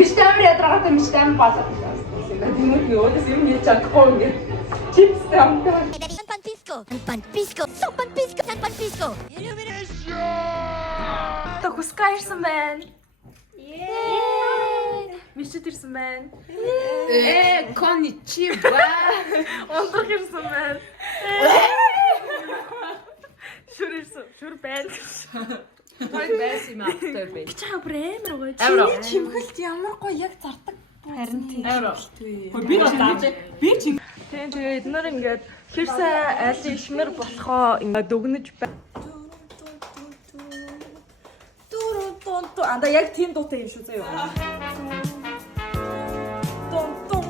Мистамир ядрагатай мистамир болоод байна. Тэмүүд нь өөдөөс юм хийж чадахгүй ингээд чипстэй амтаа. Pan pisco. Та хускаа ирсэн байна. Мишэд ирсэн байна. Конничива. Ондох ирсэн байна. Шүр ирсэн. Шүр байна. Хоёр байсан юм after bay. Чаа бүр амар гоё. Амар. Чимхэлт ямар гоё яг зардаг. Харин тийм. Амар. Би чи. Тэгээ эднэр ингээд хэрсээ айлын ишмэр болохоо ингээд дүгнэж байна. Тун анда яг тийм дуутай юм шүү заяа. Тун.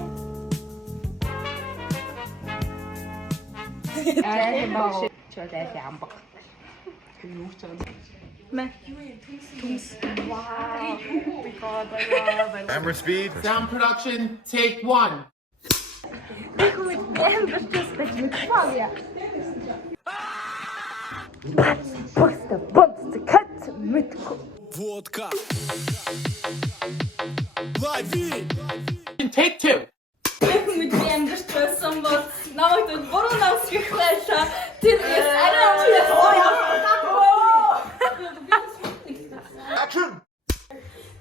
Аа чөлөөс амбаг. Юу ч юм. Camera speed. Sound production, take one. Vodka. Live feed. Take two. Mit амьдч байсан бол намайг зөв буруу намсгих байлаа. Тэр арай Action.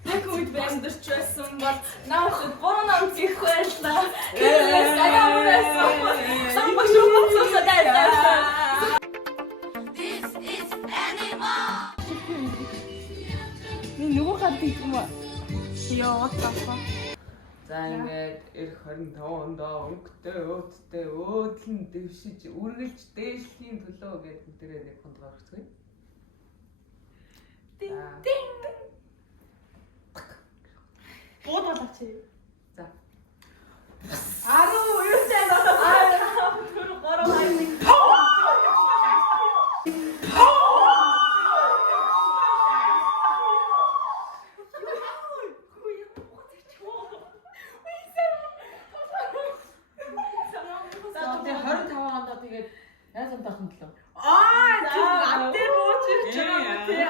яг үед амьдч байсан бол намайг зөв буруу намсгих байлаа. Тэр арай самбаш уусаа дайсаа. Нөгөө хад юм аа. Яа таа. За ингээд эх 25 онд өнгөтэй өөдтэй өөдлөн дэвшиж үргэлж дээшлийн төлөө гэдэг бүгдээрээ нэг хонд гаргацгаая. Дин. Бодолооч. За. 12 сая болоо. Тэр гороо хайны. Яаж амтаах юм болов? Адэр ууч ирж байгаа тий.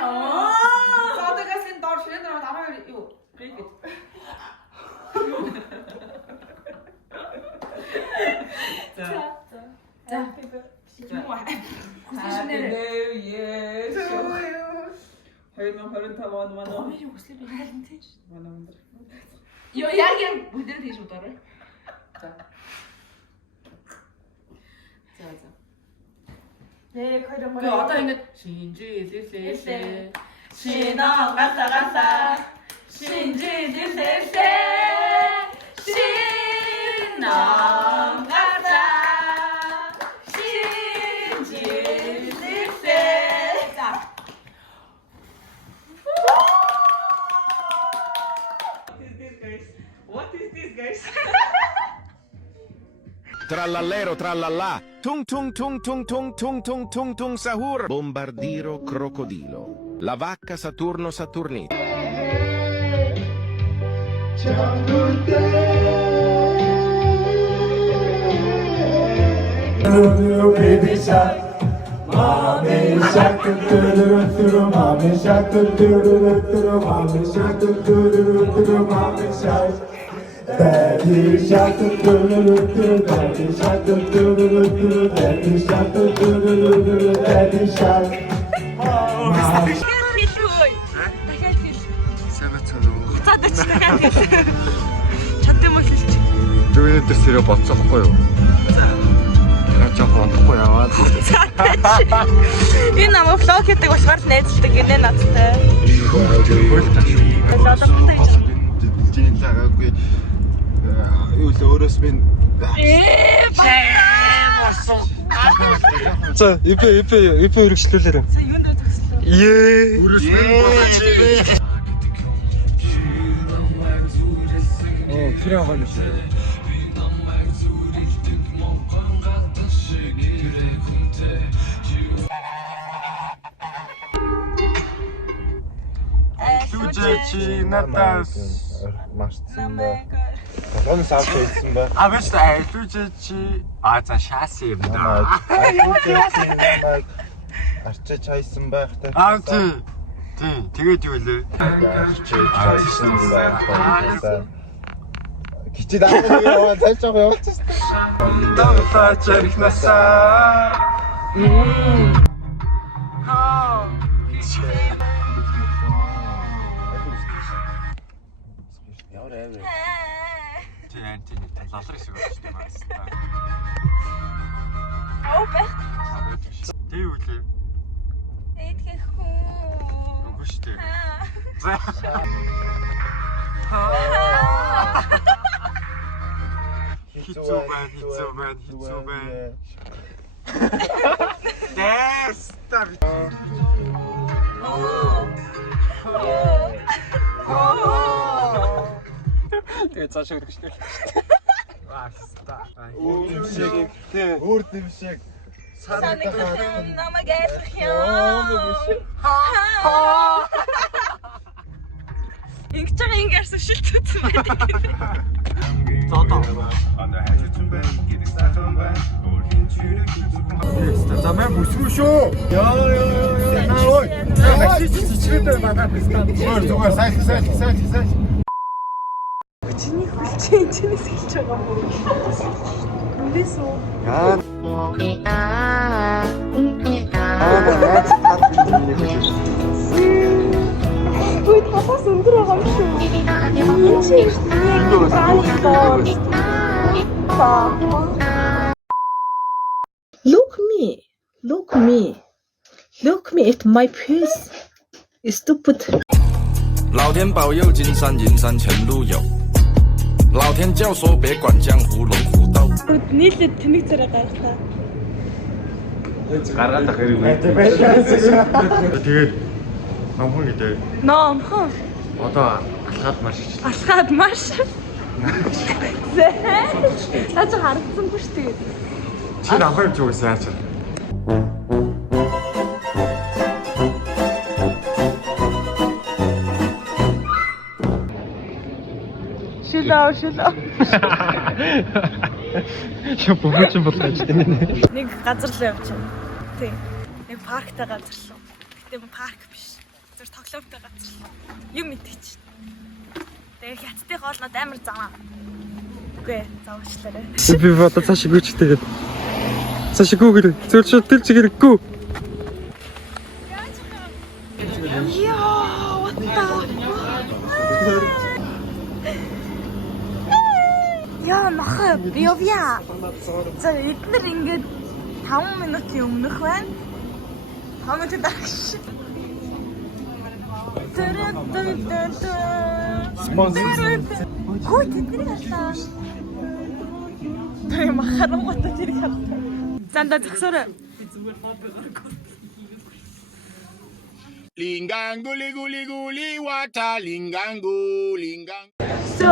Садагаас энэ доор ширээ дараа намайг юу? Гэгд. За. Юм аа. Happy New Year. 2025 он манай Юу хүслээ би харин тий. манай өндөр. Ёо яг юм бүдэр тийш удаарай. За. За. Нэг хоёр Гэ одоо ингэж шинжилэлээ. Шинаа гата. Шинжилэлээ. Шинаа гата. Шинжилэлээ. За. What is this guys? Trallallero trallallà. Tung tung tung tung tung tung tung tung tung sahur. Bombardiro crocodilo. La vacca Saturno Saturnita. Baby shark, mommy shark, mommy shark, mommy shark, mommy shark. Daddy shark, daddy shark, daddy shark, daddy shark. Дөрөв дэсрээ боцоохгүй юу? Яачаа бодохгүй яваад. Энэ намайг влог хийдэг болохоор найзлдаг гинэ надтай. Жин лагаагүй. Юу л өөрөөс минь. За, ипэ хэрэгжлүүлээрэй. За юунд төгслөө? Өөрөөс минь болооч. Тэр яваа нь шүү. Чи надаас марцсан бай. Толгойн сав хийсэн бай. А биш айлууч чи за шаас юм да. Айлууч чи арчиж хайсан байх та. А тий. Тийм. Тэгээд юу вэ? Кичээд аа яваа цааш жоо явуулчихсан. Давтаа чирхнасаа. Ямар амир. Тийм антины лалрах шиг байна шүү дээ. Оо бэх. Тэг үү лээ. Эдгэх хүн. Үгүй шүү дээ. Хэцүү байна. Дэс тав. Тэгээ цааш өгөх шүү дээ. Аста. Өөр юм шиг. Саныг намайг айлах юм. Ингэж байгаа ингээрсэн шилтүүцэн байдаг. За мэн бүсгүй шүү. Яа. Ой. Чиччихдээ надад бистан. Зүгээр сайн. Чиний хүлчээ чинээс хэлж байгаа юм. Үндээс үү? Яа. Ой, тасаас өндөр байгаа юм шүү. Энэ чи Look me at my face. Stupid. 老天保佑，金山银山前路有。老天教唆，别管江湖龙虎斗。 нийлээд тэмэг зэрэг гаргахтаа. Гаргаад ах хэрэг. Тэгээд номхон гэдэг. Номхон. Одоо алхаад маш их. Алхаад маш. Зэ. Наач харагдсангүй шүү дээ. Чи намайг ч үгүй яаж. Шилээ. Бохоч болгож байна. Нэг газар л явчихна. Тийм. Нэг парктай газар л. Гэтэ парк биш. Зөв тоглоомтой газар л. Юм мэдээч. Тэгээ хятадтай хоолнод амар замаа. Үгүй завчлаарай. Би бодож цааш гүйч тэгээд. Цааш гүйгээр зөв шууд тэр чигэрэггүй. Яа, what the Яа, махаа биовья. За эднэр ингээд 5 минутын өмнөх байна. 5 минут дагш. Хөөе тэдний харлаа. Тэр махарангуудаа тэр харлаа. Занда зогсоорой. Lingango, liguli, wata, lingango, lingango. So,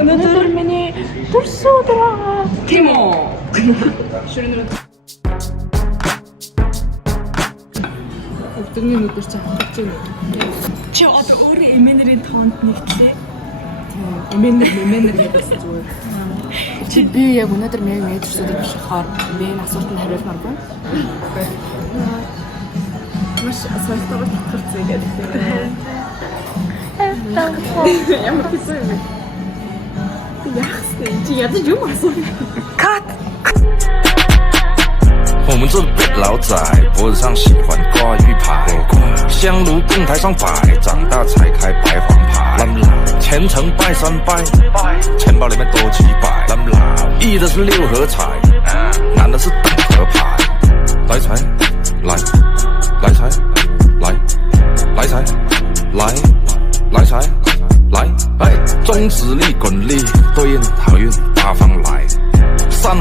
өнөөдөр миний төрс өдрөө. Тийм үү? Шүрэнэ. Өдөрний өдөр чи хатж байна. Чи одоо өөрөө эмэнэрийн тоонд нэгтлээ. Эмэнэр гэдэгс зүгээр. Чи би яг өнөөдөр нэг төрсөд болохоор би энэ асуултанд хариулмааргүй. Маш асуултаар татгалцъя гэдэг юм. Ямар хэцүү юм бэ? Яахс чи ядаж юм асуу. Кат. 我们这辈老仔脖子上喜欢挂玉牌，香炉供台上摆，长大才开白黄牌。虔诚拜三拜，钱包里面多几百。一的是6合彩，男的是等合牌。来财，来，来财，来，来财，来，来财，来，哎，中指力滚力，对应好运八方来。